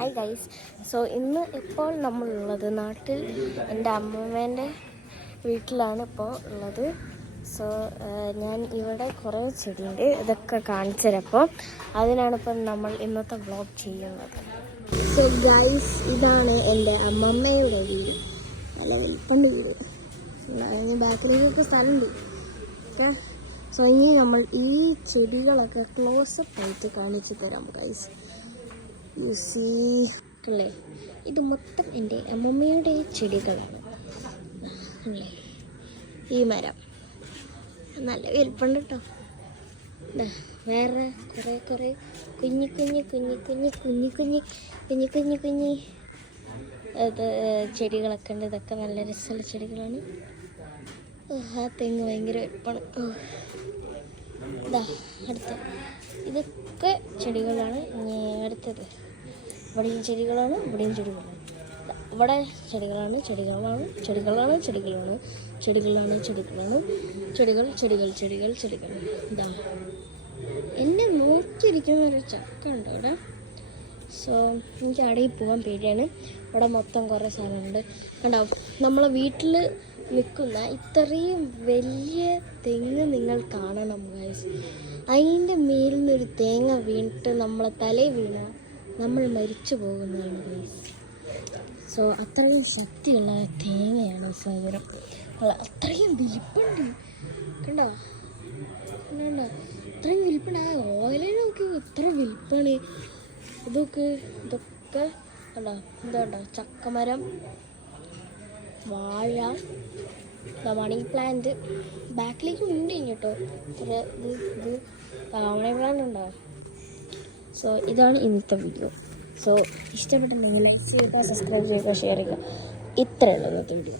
Hi guys. So ഇന്ന് ഇപ്പോൾ നമ്മളുള്ളത് നാട്ടിൽ എൻ്റെ അമ്മമ്മേൻ്റെ വീട്ടിലാണ് ഇപ്പോൾ ഉള്ളത്. സോ ഞാൻ ഇവിടെ കുറേ ചെടിയുണ്ട്, ഇതൊക്കെ കാണിച്ചു തരപ്പോൾ അതിനാണിപ്പോൾ നമ്മൾ ഇന്നത്തെ വ്ളോഗ് ചെയ്യുന്നത്. സോ ഗൈസ്, ഇതാണ് എൻ്റെ അമ്മമ്മയുടെ വീട്. നല്ല വലിപ്പണ്ട് വീട്. ഇനി ബാക്കിലേക്കൊക്കെ സ്ഥലമുണ്ട്. ഓക്കെ, സോ ഇനി നമ്മൾ ഈ ചെടികളൊക്കെ ക്ലോസപ്പ് ആയിട്ട് കാണിച്ചു തരാം ഗൈസ്. യു സീ അല്ലേ, ഇത് മൊത്തം എൻ്റെ അമ്മമ്മയുടെ ചെടികളാണ് അല്ലേ. ഈ മരം നല്ല വലിപ്പമുണ്ട് കേട്ടോ. വേറെ കുറേ കുഞ്ഞി ചെടികളൊക്കെ ഉണ്ട്. ഇതൊക്കെ നല്ല രസമുള്ള ചെടികളാണ്. ആ തെങ്ങ് ഭയങ്കര വലിപ്പമാണ്. അടുത്ത ഇതൊക്കെ ചെടികളാണ്. അടുത്തത് ഇവിടെയും ചെടികളാണ്, ഇവിടെയും ചെടികളാണ്. ഇവിടെ ചെടികളാണ് ചെടികൾ. ഇതാ എന്നെ നോക്കിയിരിക്കുന്ന ഒരു ചക്ക ഉണ്ട് ഇവിടെ. സോ എനിക്ക് അടയിൽ പോകാൻ പേടിയാണ്. ഇവിടെ മൊത്തം കുറേ സാധനമുണ്ട്. കണ്ടോ, നമ്മളെ വീട്ടിൽ നിൽക്കുന്ന ഇത്രയും വലിയ തെങ്ങ് നിങ്ങൾ കാണണം ഗൈസ്. അതിൻ്റെ മേലിൽ നിന്നൊരു തേങ്ങ വീണിട്ട് നമ്മളെ തലയിൽ വീണ നമ്മൾ മരിച്ചു പോകുന്നതാണ് ഗൈസ്. സോ അത്രയും ശക്തിയുള്ള തേങ്ങയാണ് ഈ സാധനം. അത്രയും വലിപ്പുണ്ട്. കണ്ടോ, ഇത്രയും വലിപ്പുണ്ട്. ആ ഓയിലിൽ നോക്കി ഇത്ര വലിപ്പാണ്. ഇതൊക്കെ കണ്ടോ, ഇതുണ്ടോ ചക്കമരം, വാഴ, മണി പ്ലാന്റ് ബാക്കിലേക്ക് ഉണ്ട് കേട്ടോ. ഇത് മണി പ്ലാന്റ് ഉണ്ടോ. സോ ഇതാണ് ഇന്നത്തെ വീഡിയോ. സോ ഇഷ്ടപ്പെട്ടെങ്കിൽ ലൈക്ക് ചെയ്യുക, സബ്സ്ക്രൈബ് ചെയ്യുക, ഷെയർ ചെയ്യുക. ഇത്രയുള്ളൂ ഇന്നത്തെ വീഡിയോ.